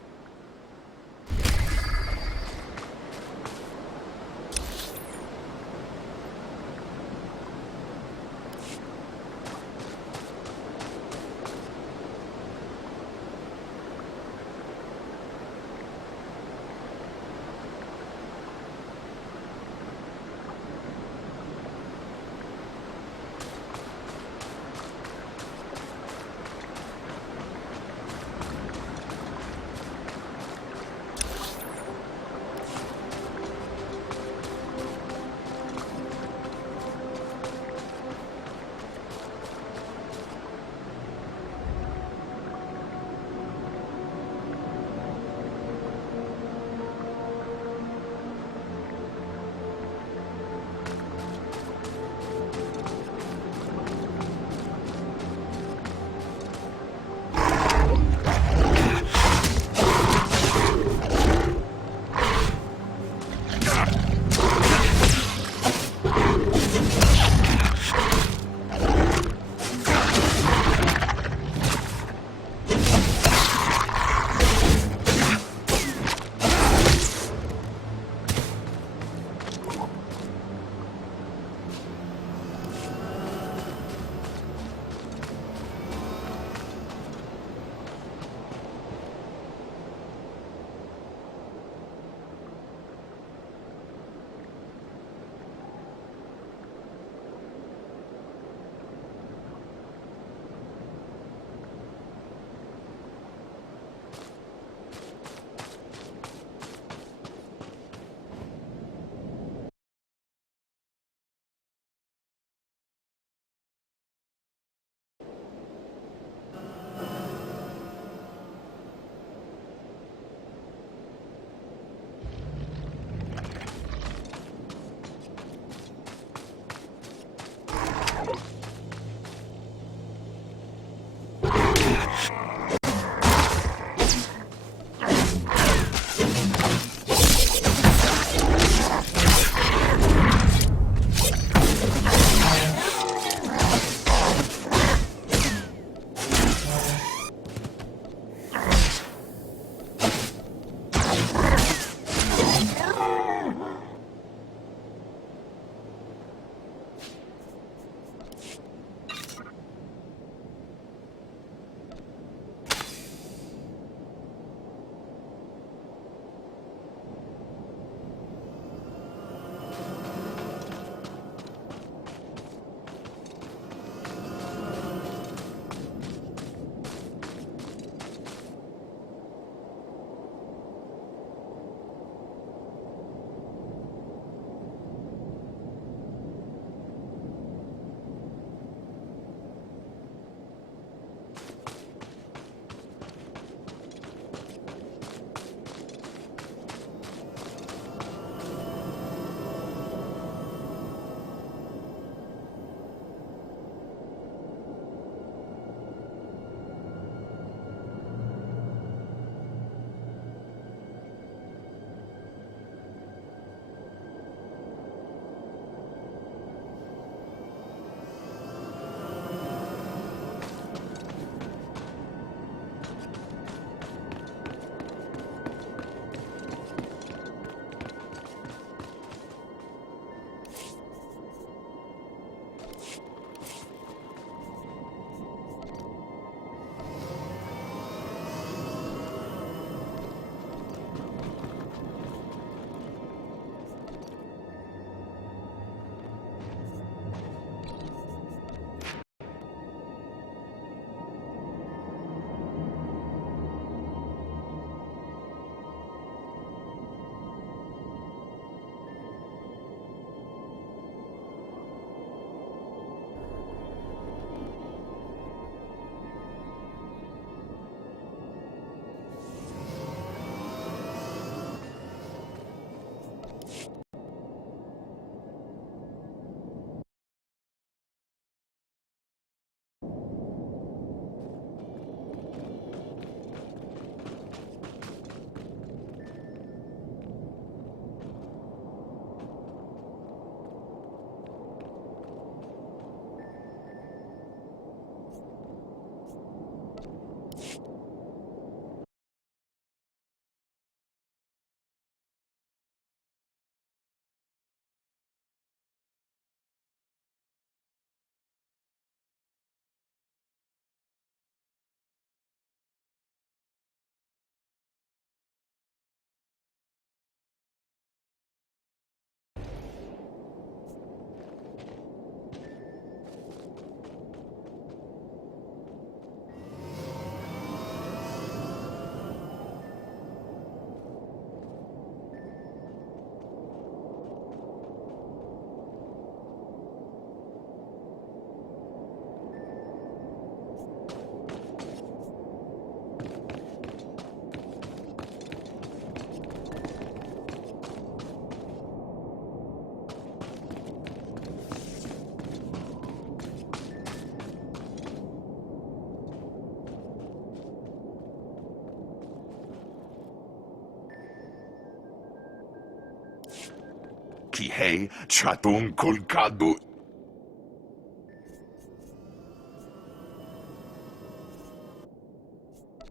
Kihei Chatun Kulkadu.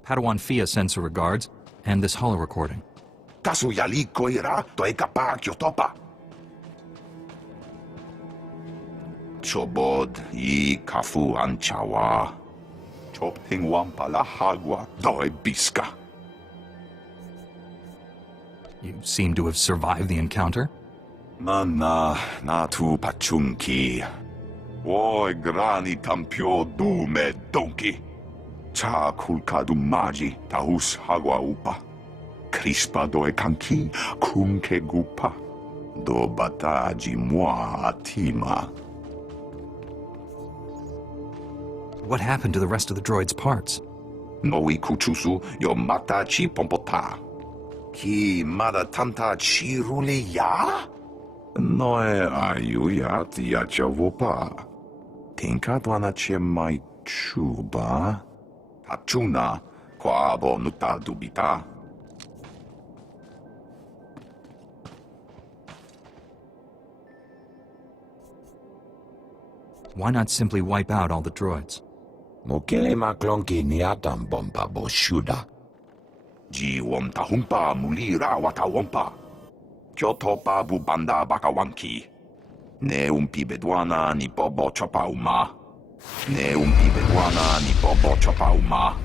Padawan Fia sends her regards, and this holo recording. Kasuyali koira toekapa kyotopa. Chobod I kafu anchawa. Chopting wampala hagwa doi biska. You seem to have survived the encounter. Mana natu pachunki. Oi grani tampio dume donki. Cha kulkadu maji tahus hagwa upa. Crispa doe kanki kunke gupa. Do bataji moi atima. What happened to the rest of the droid's parts? Noi kuchusu yo mata chi pompota. Ki mada tanta chiruli ya? Noe ayuya tia chavopa. Tinkatwana che mai chuba. Tachuna kwabo nuta dubita. Why not simply wipe out all the droids? Mokele maklonki niatam bomba boshuda. Ji womta humpa mulira wata wompa. Kyotopa bubanda bakawanki. Ne umpi bedwana ni bobo chopa uma. Ne umpi bedwana ni bobo chopa uma.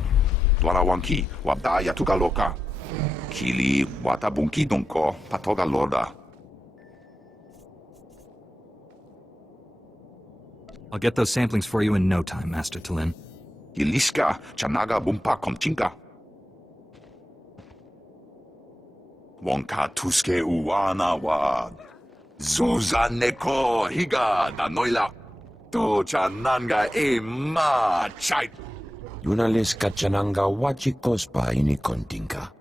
Dwarawanki wabdaya tukaloka. Kili watabunki donko patoga loda. I'll get those samplings for you in no time, Master Talin. Iliska chanaga bumpa komchinka. Wonka tuske uwana wa. Zuza neko higa da noila. To chananga ma chai. Yunaliska chananga wachi kospa ini kontinka.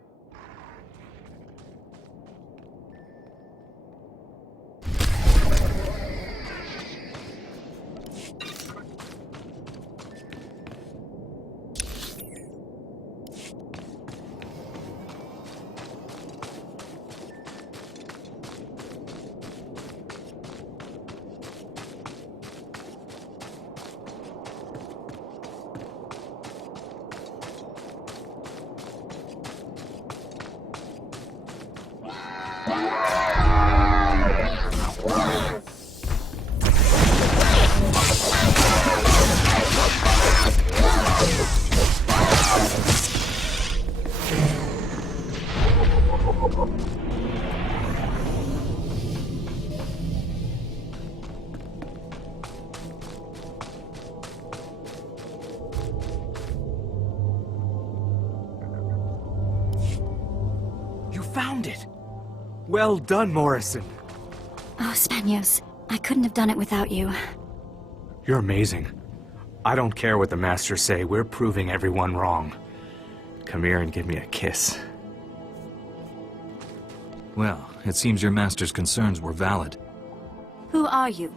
Found it! Well done, Morrison. Oh, Spanios. I couldn't have done it without you. You're amazing. I don't care what the Masters say, we're proving everyone wrong. Come here and give me a kiss. Well, it seems your Master's concerns were valid. Who are you?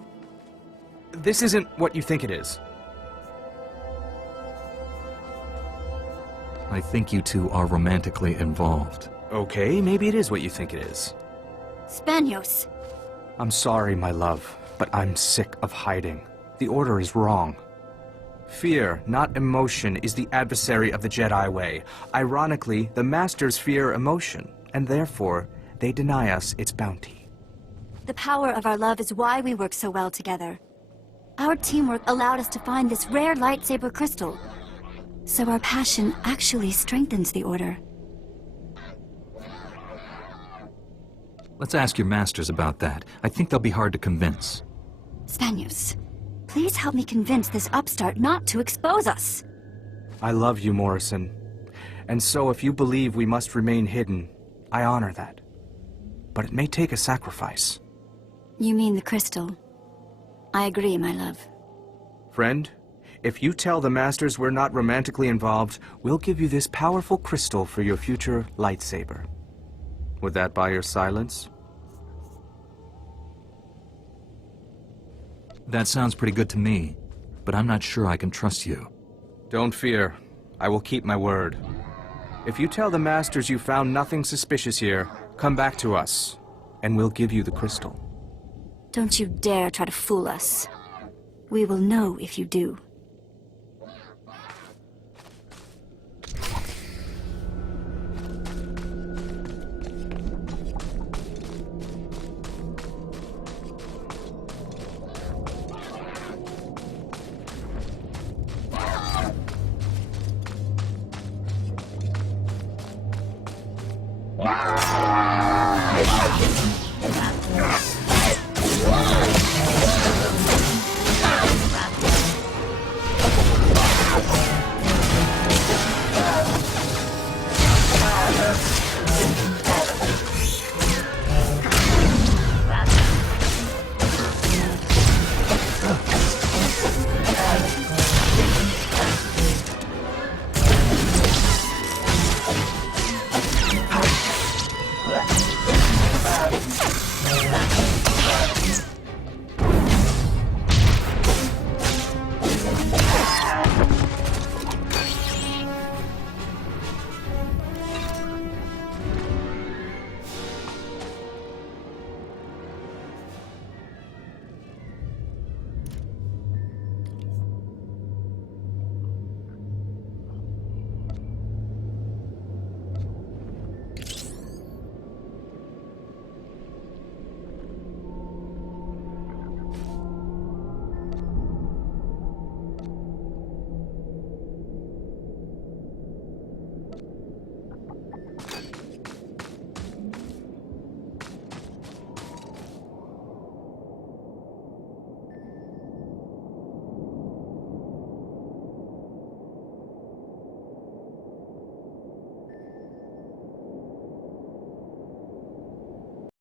This isn't what you think it is. I think you two are romantically involved. Okay, maybe it is what you think it is. Spanios! I'm sorry, my love, but I'm sick of hiding. The Order is wrong. Fear, not emotion, is the adversary of the Jedi way. Ironically, the Masters fear emotion, and therefore, they deny us its bounty. The power of our love is why we work so well together. Our teamwork allowed us to find this rare lightsaber crystal. So our passion actually strengthens the Order. Let's ask your Masters about that. I think they'll be hard to convince. Spanios, please help me convince this upstart not to expose us. I love you, Morrison. And so if you believe we must remain hidden, I honor that. But it may take a sacrifice. You mean the crystal? I agree, my love. Friend, if you tell the Masters we're not romantically involved, we'll give you this powerful crystal for your future lightsaber. Would that buy your silence? That sounds pretty good to me, but I'm not sure I can trust you. Don't fear. I will keep my word. If you tell the Masters you found nothing suspicious here, come back to us, and we'll give you the crystal. Don't you dare try to fool us. We will know if you do. Wow.